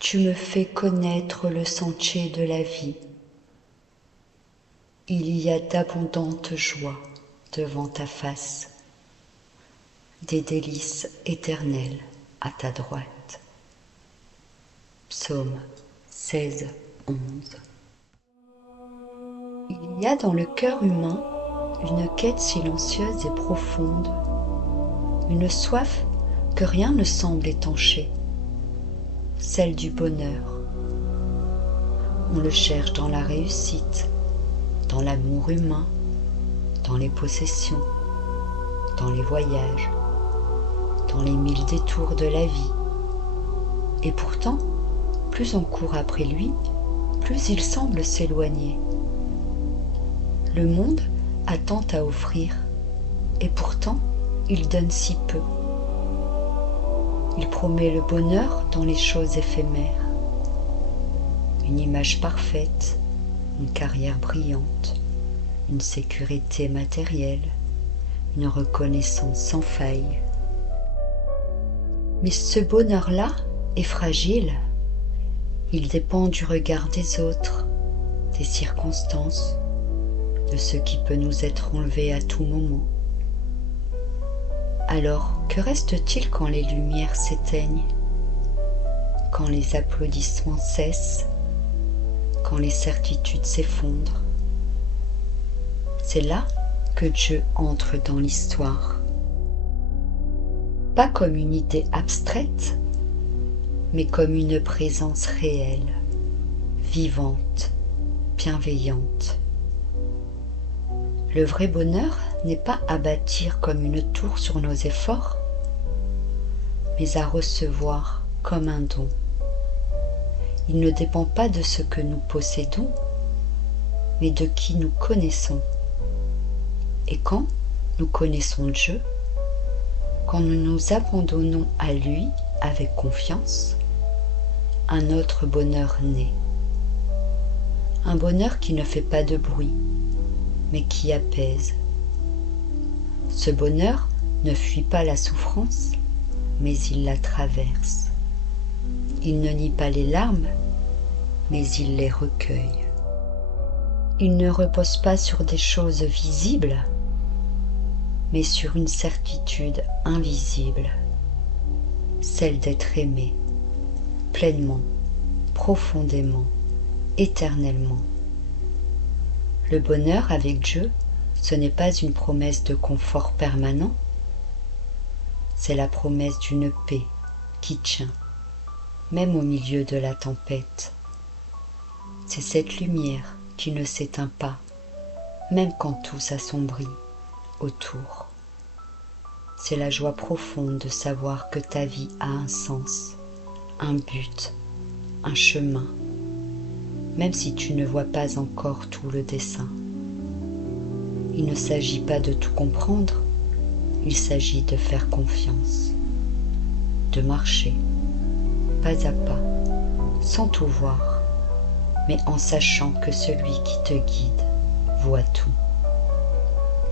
Tu me fais connaître le sentier de la vie. Il y a d'abondantes joies devant ta face, des délices éternelles à ta droite. Psaume 16, 11. Il y a dans le cœur humain une quête silencieuse et profonde, une soif que rien ne semble étancher, celle du bonheur. On le cherche dans la réussite, dans l'amour humain, dans les possessions, dans les voyages, dans les mille détours de la vie. Et pourtant, plus on court après lui, plus il semble s'éloigner. Le monde a tant à offrir, et pourtant il donne si peu. Il promet le bonheur dans les choses éphémères, une image parfaite, une carrière brillante, une sécurité matérielle, une reconnaissance sans faille. Mais ce bonheur-là est fragile. Il dépend du regard des autres, des circonstances, de ce qui peut nous être enlevé à tout moment. Alors, que reste-t-il quand les lumières s'éteignent, quand les applaudissements cessent, quand les certitudes s'effondrent? C'est là que Dieu entre dans l'histoire. Pas comme une idée abstraite, mais comme une présence réelle, vivante, bienveillante. Le vrai bonheur n'est pas à bâtir comme une tour sur nos efforts, mais à recevoir comme un don. Il ne dépend pas de ce que nous possédons, mais de qui nous connaissons. Et quand nous connaissons Dieu, quand nous nous abandonnons à lui avec confiance, un autre bonheur naît. Un bonheur qui ne fait pas de bruit, mais qui apaise. Ce bonheur ne fuit pas la souffrance, mais il la traverse. Il ne nie pas les larmes, mais il les recueille. Il ne repose pas sur des choses visibles, mais sur une certitude invisible, celle d'être aimé, pleinement, profondément, éternellement. Le bonheur avec Dieu, ce n'est pas une promesse de confort permanent, c'est la promesse d'une paix qui tient, même au milieu de la tempête. C'est cette lumière qui ne s'éteint pas, même quand tout s'assombrit autour. C'est la joie profonde de savoir que ta vie a un sens, un but, un chemin, même si tu ne vois pas encore tout le dessin. Il ne s'agit pas de tout comprendre, il s'agit de faire confiance, de marcher, pas à pas, sans tout voir, mais en sachant que celui qui te guide voit tout.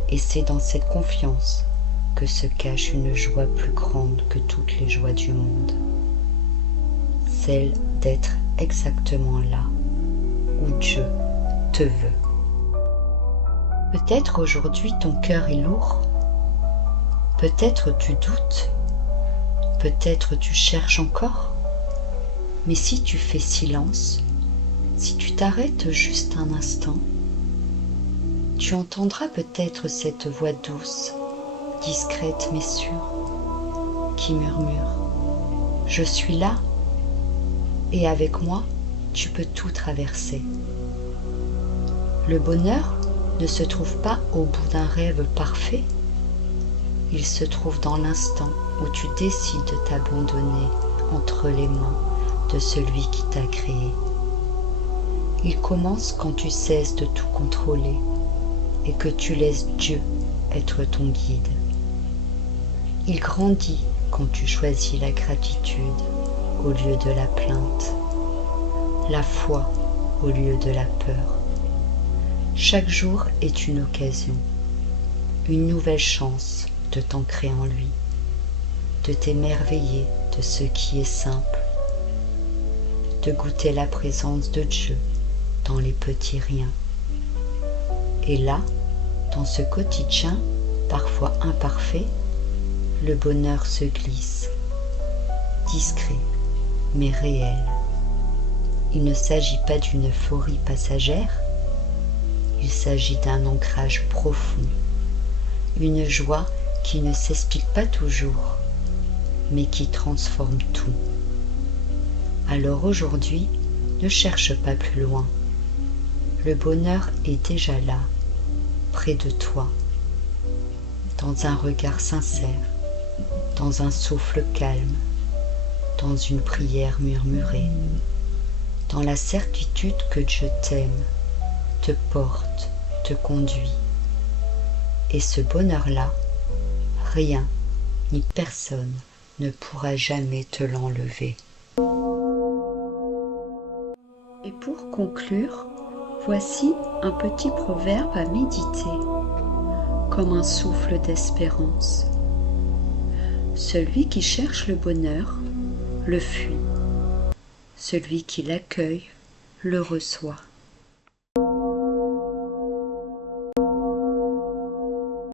Et c'est dans cette confiance que se cache une joie plus grande que toutes les joies du monde, celle d'être exactement là où Dieu te veut. Peut-être aujourd'hui ton cœur est lourd, peut-être tu doutes, peut-être tu cherches encore, mais si tu fais silence, si tu t'arrêtes juste un instant, tu entendras peut-être cette voix douce, discrète mais sûre, qui murmure « Je suis là, et avec moi, tu peux tout traverser. » Le bonheur ne se trouve pas au bout d'un rêve parfait, il se trouve dans l'instant où tu décides de t'abandonner entre les mains de celui qui t'a créé. Il commence quand tu cesses de tout contrôler et que tu laisses Dieu être ton guide. Il grandit quand tu choisis la gratitude au lieu de la plainte, la foi au lieu de la peur. Chaque jour est une occasion, une nouvelle chance de t'ancrer en lui, de t'émerveiller de ce qui est simple, de goûter la présence de Dieu dans les petits riens. Et là, dans ce quotidien, parfois imparfait, le bonheur se glisse, discret mais réel. Il ne s'agit pas d'une euphorie passagère, il s'agit d'un ancrage profond, une joie qui ne s'explique pas toujours, mais qui transforme tout. Alors aujourd'hui, ne cherche pas plus loin. Le bonheur est déjà là, près de toi, dans un regard sincère, dans un souffle calme, dans une prière murmurée, dans la certitude que Dieu t'aime, te porte, te conduit. Et ce bonheur-là, rien ni personne ne pourra jamais te l'enlever. Et pour conclure, voici un petit proverbe à méditer, comme un souffle d'espérance. Celui qui cherche le bonheur le fuit, celui qui l'accueille le reçoit.